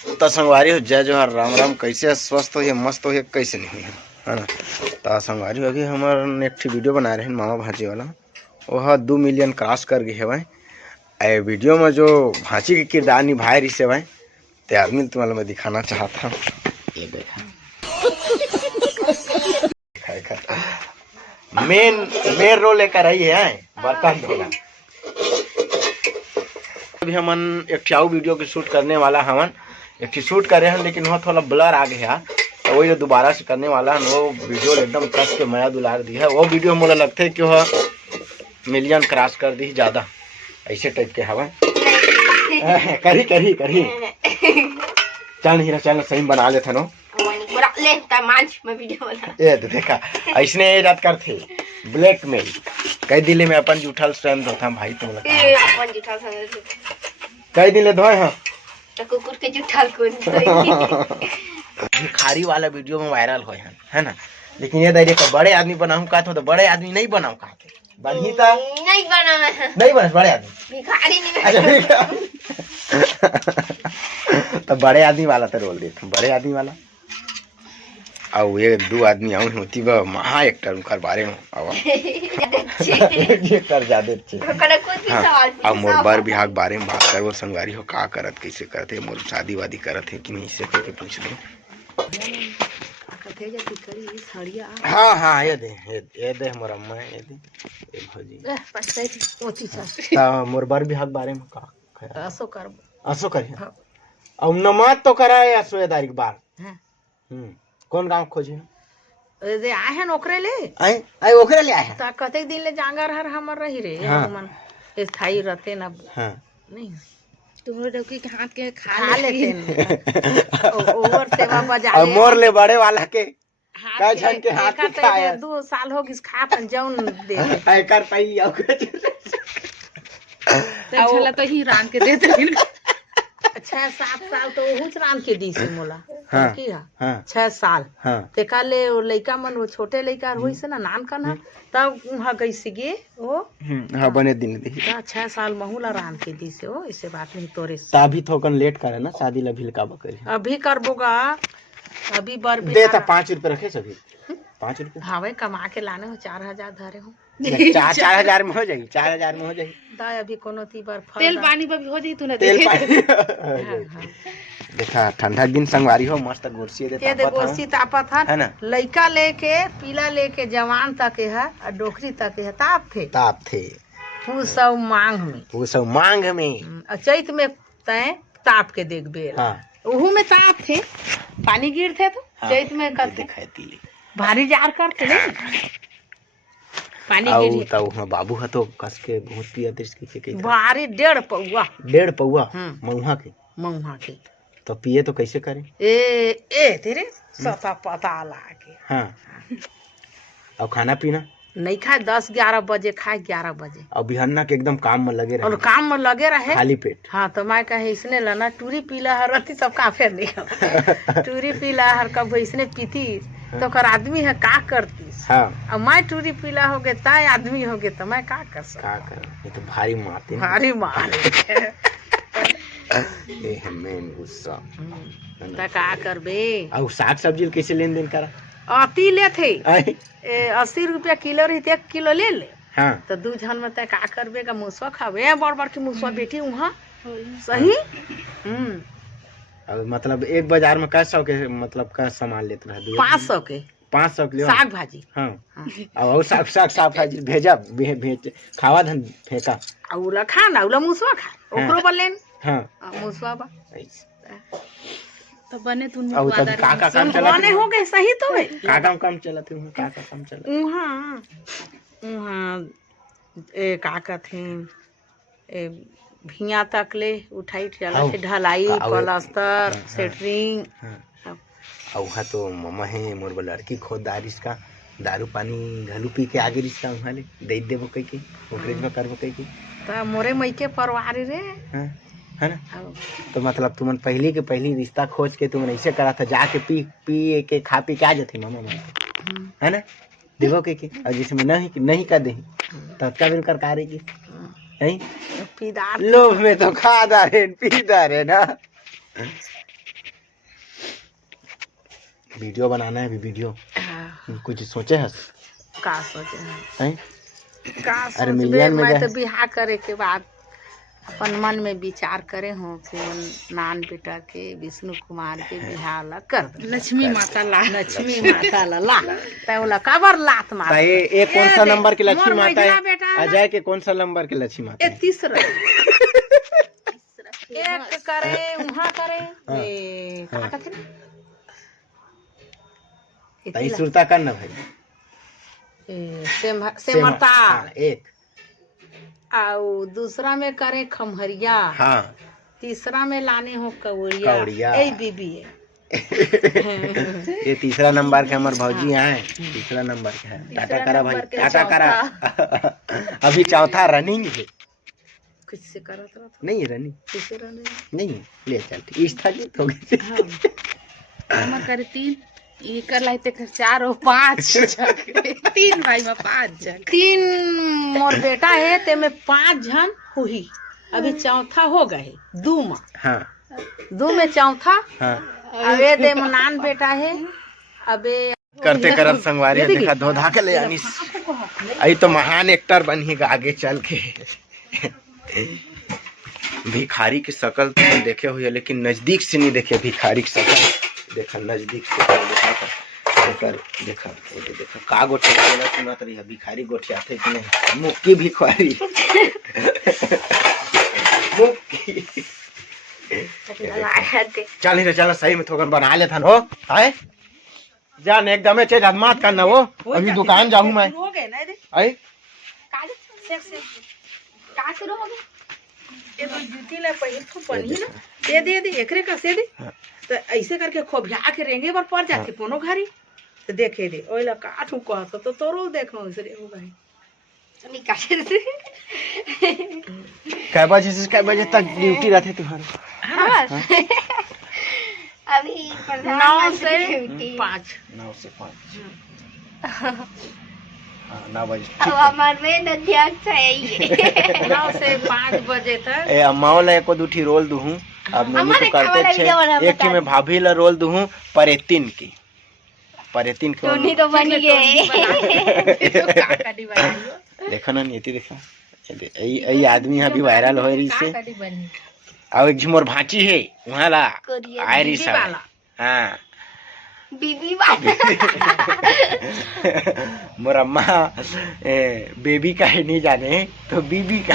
तो संगवारी हो जय जोहार राम राम। कैसे स्वस्थ हो ये मस्त हो ये कैसे नहीं है ना। तो संगवारी अभी हमारे एक वीडियो बना रहे हैं मामा भाजी वाला, वह 2 मिलियन क्रॉस कर गए है भाई। ए वीडियो में जो भाजी के किरदार निभाए रही से भाई ते आदमी तुम्हारा मैं दिखाना चाहता हूँ। ये देखा मेन रोल लेकर रही है बर्तन धोना। अभी हमन एक वीडियो की शूट करने वाला हमन एक शूट करे हैं, लेकिन वह थोड़ा ब्लर आ गया तो वही दोबारा से करने वाला है। वो वीडियो एकदम कस के मया दुलार दी है। वो वीडियो मुझे लगता है कि वह मिलियन क्रॉस कर दी ज़्यादा ऐसे टाइप के हवा। करी करी करी चल हीरा चल सही बना लेते नो ये तो देखा ऐसने याद करते ब्लैकमेल कई दिले में अपन जूठल स्वयं धोता भाई तुम लोग कई दिले धोए हैं तो कुकुर के जूठल को भिखारी वाला वीडियो में वायरल हो है ना। लेकिन ये दायरे का बड़े आदमी बनाऊं का तो बड़े आदमी नहीं बनाऊं का बनी था नहीं बना मैं नहीं बना बड़े आदमी भिखारी नहीं अच्छा तो बड़े आदमी वाला तो रोल देता बड़े आदमी वाला। और ये 2 आदमी आऊँ होती वह महा एक्टर उनका बारे में एक्टर ज्यादा अच्छे। हाँ और मोर बर बिहार बारे में बात कर वो संगवारी हो का करत कैसे करते मोर शादी वादी करत है कि नहीं से करके पूछ लो। हाँ हाँ ये दे मोर अम्मा ये दे ये भौजी मोर बर बिहार बारे में का असो कर और नमाज तो कराए असो तारीख बार कौन गांव खोजे दे आए हैं ओकरे ले आए ओकरे ले आए ता कते दिन ले जांगर हर हमर रही रे मन स्थाई रहते ना। हां नहीं तुम डोकी के हाथ के खा लेते ओवर सेवा बजा और मोर ले बड़े वाला के का जन के हाथ के खाया 2 साल हो गिस खातन जौन दे आय कर पाई आओ ते छला तो ही राम के देते 6-7 साल तो हुच राम के दी से मोला की हां 6 साल ते काले लइका मन वो छोटे लइका होई से ना नान का ना तब वहां कैसे गे वो हां बने दिन दी 6 साल महुला राम के दी से हो ऐसे बात नहीं तोरे अभी थोकन लेट करे ना शादी ला भिल का बकरी अभी करबोगा अभी बर देता 5 रुपए रखे सभी 5 रुपए हाँ भाई कमा के लाने हो 4000 धरे हो 4,000 में हो जाएगी 4,000 में हो जाएगी दाई अभी कोनो ती बार तेल पानी पर भी हो जाई तू ना तेल पानी देखा ठंडा दिन संगवारी हो मस्त गोरसी देता दे गोरसी तापत है ना लइका लेके पीला लेके जवान तक है और डोकरी तक है ताप थे वो सब मांग में चैत में तय ताप के देख बेल हां ओहू में ताप थे पानी गिरते तो चैत में करते खाती भारी जार करते पानी गिरी तो बाबू है तो कस के बहुत पिया के भारी 1.5 पौआ मऊहा के तो पिए तो कैसे करे ए तेरे सता पता लागे। हाँ और खाना पीना नहीं खाए 10-11 बजे खाए 11 बजे और बिहाना के एकदम काम में लगे रहे और काम में लगे रहे खाली पेट। हाँ तो मैं कहे इसने लाना टूरी पीला हर रती सब काफे नहीं टूरी पीला हर कब इसने पीती तो कर आदमी है का करती। हाँ और मैं टूरी पीला हो गए ताय आदमी हो गए तो मैं का कर सकता ये तो भारी मारते भारी मारे मेन गुस्सा तो का करबे। और साग सब्जी कैसे लेन देन करा अति ले थे 80 रुपया किलो रही 1 किलो ले ले। हाँ तो 2 जन में तय का करबे का मुसवा खावे बड़ की मुसवा बेटी वहाँ सही। अब मतलब एक बाजार में कैसा के मतलब का सामान लेते रहे 500 के 500 किलो साग भाजी। हाँ और साग भाजी भेजा भेज खावा धन फेंका औला खाना औला मुसवा खा ओकरो बलेन हाँ मुसवा बा तो बने तुम का काम चला बने हो गए सही तो है का काम चलाते हो का काम चला वहाँ ए का कहते ए भिया तक ले उठाई चला से ढलाई प्लास्टर सेटरिंग और वहाँ तो मम्मा है मोर लड़की खोदार इसका दारू पानी घलू पी के आगे रिश्ता वहाँ ले दे देबो कई के ओकरेज में करबो कई के तो मोरे मई के परवारी रे है ना। तो मतलब तुमन पहली रिश्ता खोज के तुमन ऐसे करा था जाके पी के खा पी के आ जाते मामा है ना देवो के और जिसमें नहीं कर दे तब का बिन कर कारेगी नहीं लोभ में तो खादा रे पीदा रे ना वीडियो बनाना है अभी वीडियो। हाँ, कुछ सोचे है? का सोचे हैं? का अरे सोचबे, मिलियन में मैं जा तो बिहार करे के बाद अपन मन में विचार करे हूँ कि नान बेटा के विष्णु कुमार के बिहार ला कर दे। लक्ष्मी माता ला तैला काबर लात मार। ये कौन सा नंबर के लक्ष्मी माता है? अजय के कौन सा नंबर के लक्ष्मी माता है? तीसरा एक करे वहाँ करे ये का कहते ना तई सुरता करना भाई। सेमरता एक और दूसरा में करे खमहरिया। हाँ। तीसरा में लाने हो कवड़िया। ए बीबी है। ये तीसरा नंबर के हमारे भौजी हैं। तीसरा नंबर के है। टाटा करा भाई, टाटा करा। अभी चौथा रनिंग है। कुछ से करत रहा नहीं है रनिंग। किसे रनिंग नहीं ले चल स्थगित हो गई। हम करे 3 ये कर लाई ते 4 और 5 3 भाई में 5 जन। 3 मोर बेटा है ते में 5 जन हुई। अभी चौथा हो गए 2 में। हाँ 2 में चौथा। हाँ अबे दे नान बेटा है। अबे करते करत संगवारी देखा धोधा के ले यानी आई तो महान एक्टर बनिएगा आगे चल के। भिखारी की शक्ल तो देखे हुए लेकिन नजदीक से नहीं देखे भिखारी की शक्ल। देखा नजदीक से देखा देखा का गोठिया सुनत रही है। भिखारी गोठिया थे कि नहीं? मुक्की भिखारी मुक्की। चल नहीं चल सही में थोड़ा बना ले था हो आए जान एकदम चेज मत करना वो। अभी दुकान जाऊँ मैं। आई ये तो जूती ला पहिर तो पनी ना दे एकरे का से दे। तो ऐसे करके खोबिया के रेंगे पर पड़ जाती कोनो घरी तो देखे दे ओइला काठू कहत तो तोरो देखो से हो भाई चली काटे दे। कै बजे तक ड्यूटी रहते तुम्हारे? हां अभी 9 से 5 9 से 5 9 बजे अब हमार में अध्यक्ष है 9 से 5 बजे तक। ए अम्माओ ला एको दूठी रोल दूहूं। अब मम्मी तो करते छे एक में भाभी ला रोल दूहूं परेतिन की टोनी तो बन गए। देखो ना नीति देखा यही आदमी है भी वायरल हो रही से। और एक झुमर भांची है वहाँ ला आयरिश वाला। हाँ बीबी वाला मोर अम्मा बेबी का है नहीं जाने तो बीबी का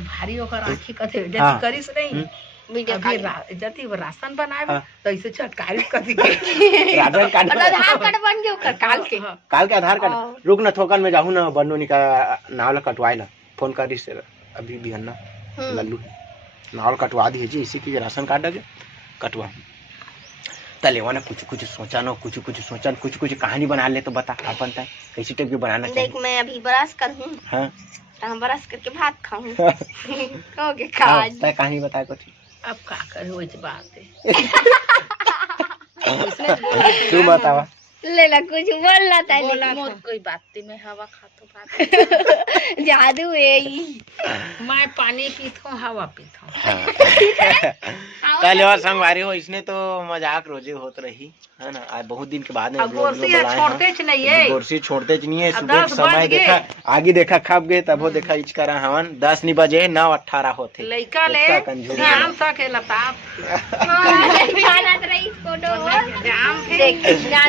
भारी होकर आँखी कथे जति करिस नहीं वीडियो अभी जति राशन बनाए तो ऐसे चटकारी कथी राशन कार्ड आधार कार्ड बन गयो काल के आधार कार्ड। रुक ना थोकन में जाहू ना बनोनी का नाव ला कटवाए ला फोन करी से अभी भी हन्ना लल्लू नाव कटवा दी जी इसी की राशन कार्ड आगे कटवा तलेवा ने कुछ सोचा ना कुछ कहानी बना ले तो बता अपन तय कैसी टाइप की बनाना चाहिए। देख मैं अभी ब्रश करूं। हां हम ब्रश करके भात खाऊं कहोगे खाज तय कहानी बता कुछ। अब का करे होई बात है तू बतावा ले ला कुछ बोलना था मोर कोई बात में हवा खातो बात जादू है मैं पानी पीतो हवा पीतो। कल और संगवारी हो इसने तो मजाक रोजे होत रही है ना। आज बहुत दिन के बाद गोरसी छोड़ते नहीं है। सुबह समय देखा आगे देखा खप गए तब वो देखा इच करा हवन 10 नहीं बजे 9:18 होते लइका ले शाम तक लताप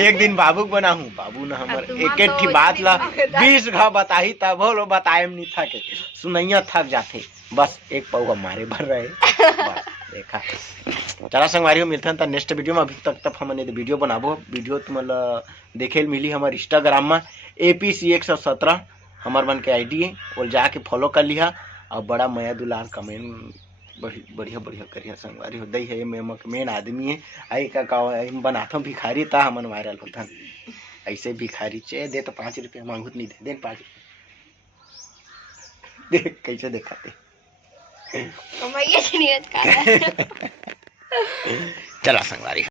एक दिन बाबू बना हूँ बाबू ना हमर एक बात ला 20 घा बताही तब लो बताएम नहीं था के सुनैया थक जाते बस एक पौवा मारे भर रहे बस देखा। चला संगवारी मिलते हैं नेक्स्ट वीडियो में। अभी तक हमने वीडियो बनाबो वीडियो तुमला देखे मिली हमारे इंस्टाग्राम में APC 117 हमार मन के ID है और जाके फॉलो कर लिया और बड़ा मया दुलार कमेंट बढ़िया करिए संगवारी हो दई है मेन आदमी है आई का बनाता भिखारी था हमन वायरल होता ऐसे भिखारी चे दे तो 5 रुपया मांगूत नहीं दे 5 देख कैसे दिखाते चला संगवारी।